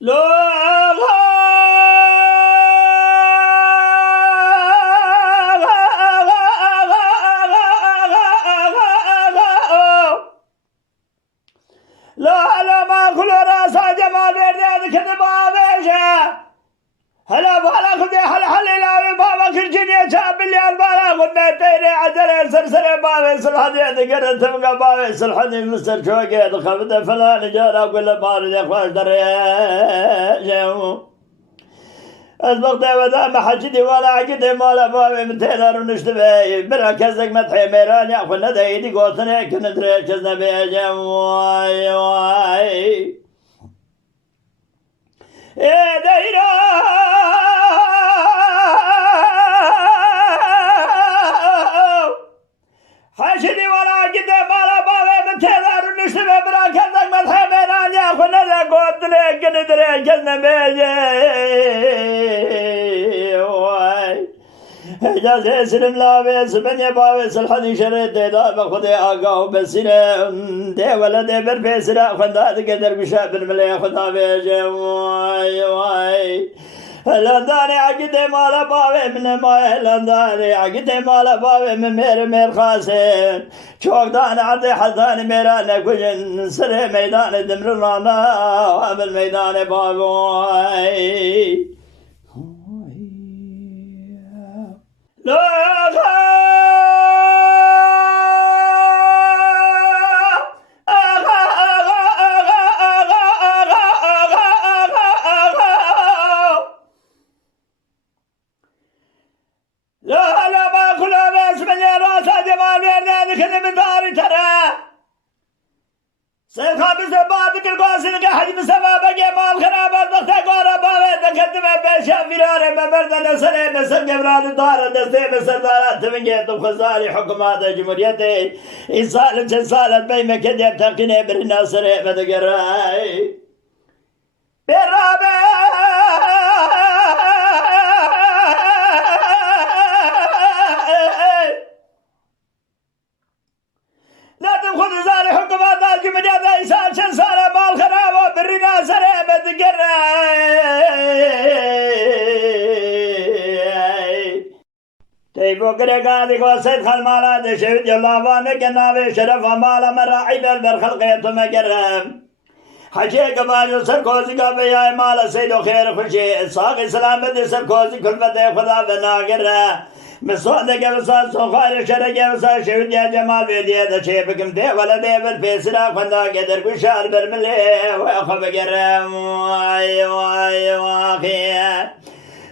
لو لا ما كل راس جمال ورد كذب عايشه هلا بالا خدي هلا لا بابا كرجني شاب اللي بالا خدنا تيري عدل سرسر بابا سلحدي قرت تبقى بابا سلحدي مستر شوقي خفت فلان جارا كل بارد اخوان دري أسبقت وذا ما حجدي ولا عقدي مالا بابي متينر ونشتبه بركزك مدحي ميران يأخذ نديدي قوتني كندري كزنا بيجا واي واي إيه دايرا حجدي ولا عقدي مالا بابي متينر ونشتبه بركزك مدحي ميران يأخذ نديدي قوتني كندري كزنا بيجا جازي سلم لابس بني باوس الحني شريت دا بخدي آقاو بسنة دي ولا دي برفيسنا خدا قدر بشاب الملي خدا بيجي واي واي هلانداني عقدي مالا باوي من ما هلانداني عقدي مالا باوي من مير خاسين شوق دان عدي حزاني ميران كجن سري ميدان دمر رانا وابل ميدان باوي لا ما كل بس من راس جمال ورد كذب داري ترى سيد خامس بعد كل قاسم كحد مسما بقي مال خراب الضغط قارا باوي تكتب بشا فرار ما برد نسلي مسر جبران الدار دستي مسر دارات تمنجيت بخزاري حكومات جمهوريتي إنسان جنسالة بيمة كدب تقني بالناصر بدقراي بالرابع لا تأخذ زاري حكومات الجمهورية إنسان شنسالة مال خراب وبرنا سري بدقراي تيبو قرقادي قوسيد خالمالا دشويد يلافاني كناوي شرف مالا مراعي بالبرخلقية مقرم حجيك باجو سركوزي قابيا مالا سيدو خير خوشي الصاقي سلامة سركوزي كل فتح خدا بناقره مصادق وصال سوخار شرق وصال شهود يا جمال بيدي هذا شيء بكم دي ولا دي بالفيسرا خندا قدر كشار برملي ويخب قرم واي واي واخي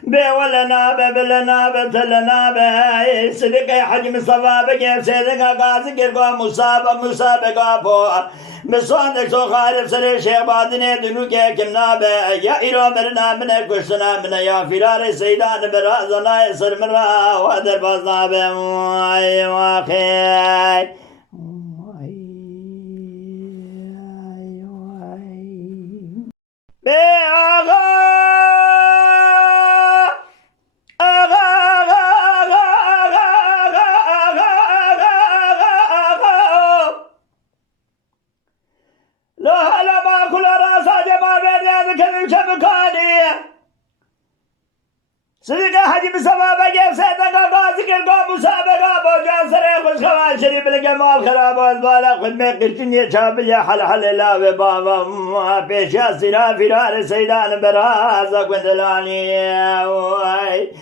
بي ولا نابه بلا نابه تلا نابه صدق حجم صوابك سيدك غازي كرقوا مسابقة فو مصادق سوخار سري شيخ بادني دنو كم نابه يا إيرو مرنا من كشنا من يا فرار سيدان برازنا سر مرا وادر بازنابه واي واخي بي صدق حجم سبابة جيب سيدنا قاسي كرقا مسابقة بوجان سري خوش خوان شريف الجمال خراب والبالا خد مي قرشن يشاب يا حل لا بابا ما بيشا سنا فرار سيدان برازا قندلاني واي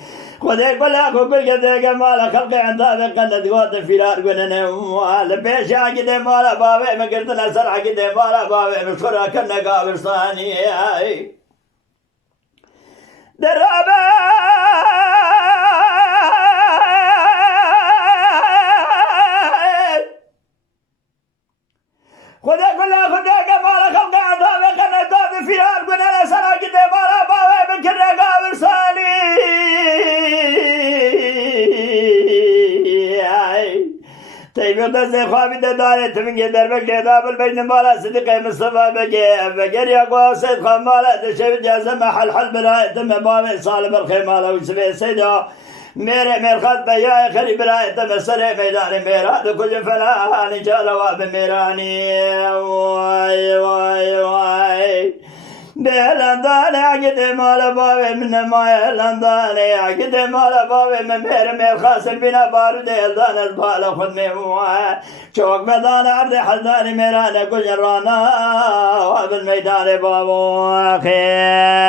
خدي كلا كل كده جمال خلقي عندها بقلد قوت فرار قننا وال بيشا كده مالا بابا ما قرتنا سرعة كده مالا بابا مشكورا كنا قابل صاني درابة خدا كلها خدا كمالا خلق عذابي قنا دوب فرار قنا لسنا كده مالا باوي بكرة قابل صالي تيبي دزي خوابي داري تمنجي دربك لداب البجن مالا صدقي مصطفى بقر يا قوة سيد خان مالا دشوي جازم حل براي تم باوي صالب الخيمالا وسبي سيدا مير خط بيا خري براي تم سري ميداني ميرا دكوج فلاني جالوا بميراني واي واي واي بيلنداني قدم على بابي من ما يلنداني قدم على بابي من بيرمي الخاسر بنا بارد يلدان البال خدمي مواه شوق بدان عرض حزاني ميران كجرانا وابن ميدان بابو أخي